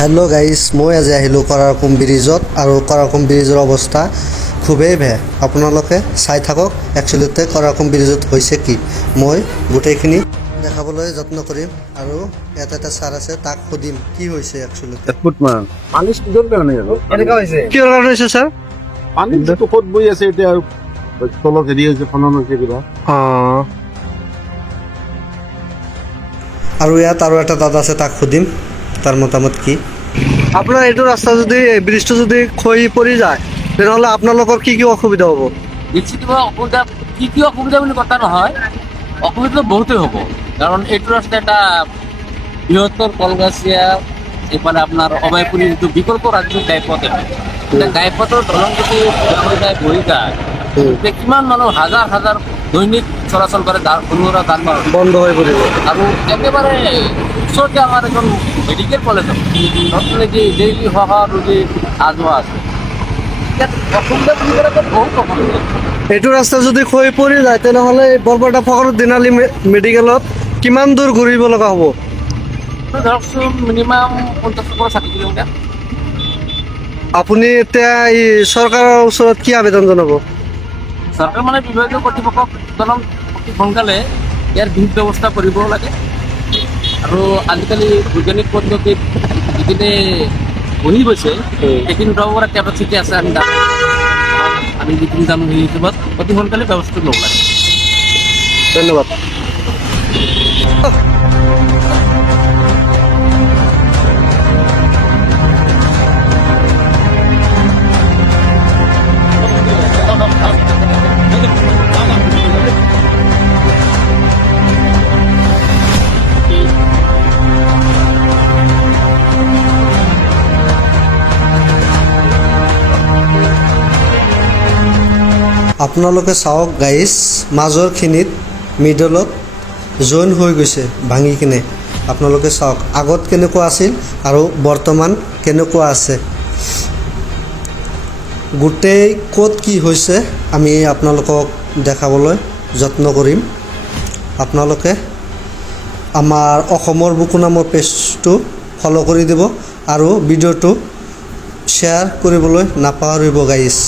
Hello' guys, মই আজি আহিলোঁ কৰাৰকুম ব্ৰিজত আৰু কৰাৰকুম ব্ৰিজৰ অৱস্থা খুবেই বেয়া। আপোনালোকে চাই থাকক একচুৱেলিতে কৰাৰকুম ব্ৰিজত হৈছে কি। মই গোটেইখিনি দেখাবলৈ যত্ন কৰিম আৰু ইয়াত এটা ছাৰ আছে, তাক সুধিম কি হৈছে একচুৱেলিতে। পানী স্পীডৰ কাৰণে আৰু কিহৰ কাৰণে হৈছে ছাৰ? পানী যিটো ক'ত বৈ আছে এতিয়া আৰু তলত হেৰি হৈছে খনন হৈছে কিবা। অঁ, আৰু ইয়াত আৰু এটা দাদা আছে, তাক সুধিম তাৰ মতামত কি। আপোনাৰ এইটো ৰাস্তা যদি এই ব্ৰিজটো যদি খহি পৰি যায় তেনেহ'লে আপোনালোকৰ কি কি অসুবিধা হ'ব? নিশ্চিত অসুবিধা কি অসুবিধা বুলি কথা নহয়, অসুবিধা বহুতেই হ'ব। কাৰণ এইটো ৰাস্তা এটা বৃহত্তৰ কলগাছিয়া এইফালে আপোনাৰ অভয়পুৰী যিটো বিকল্প ৰাজ্য ঘাইপথ, এতিয়া ঘাইপথৰ দলং যদি বহি যায় তেতিয়া কিমান মানুহ হাজাৰ হাজাৰ দৈনিক চলাচল কৰে, সৰু-সুৰা যান-বাহন বন্ধ হৈ পৰিব। আৰু একেবাৰে ওচৰতে আমাৰ এখন মেডিকেল কলেজ আছে, য'ত নেকি ডেইলি হোৱা ৰোগী যোৱা আছে। ইয়াত অসুবিধা বুলি ক'লে বহুত অসুবিধা। এইটো ৰাস্তা যদি খহি পৰি যায় তেনেহ'লে বৰপেটা ফখৰুদ্দিন মেডিকেলত কিমান দূৰ ঘূৰিব লগা হ'ব? ধৰকচোন মিনিমাম 50 পৰা 60 কিলোমিটাৰ। আপুনি এতিয়া এই চৰকাৰৰ ওচৰত কি আবেদন জনাব? চৰকাৰ মানে বিভাগীয় কৰ্তৃপক্ষক জনাম অতি সোনকালে ইয়াৰ বিহিত ব্যৱস্থা কৰিব লাগে। আৰু আজিকালি বৈজ্ঞানিক পদ্ধতিত যিখিনি বহি গৈছে সেইখিনি উঠাব পৰা কেপাচিটি আছে, আমি যিখিনি জানো সেই হিচাপত অতি সোনকালে ব্যৱস্থা ল'ব লাগে। ধন্যবাদ। আপোনালোকে চাওক গাইজ, মাজৰখিনিত মিডলত জইন হৈ গৈছে ভাঙি কিনে। আপোনালোকে চাওক আগত কেনেকুৱা আছিল আৰু বৰ্তমান কেনেকুৱা আছে। গোটেই ক'ত কি হৈছে আমি আপোনালোকক দেখাবলৈ যত্ন কৰিম। আপোনালোকে আমাৰ অসমৰ বুকু নামৰ পেজটো ফ'ল' কৰি দিব আৰু ভিডিঅ'টো শ্বেয়াৰ কৰিবলৈ নাপাহৰিব গাইজ।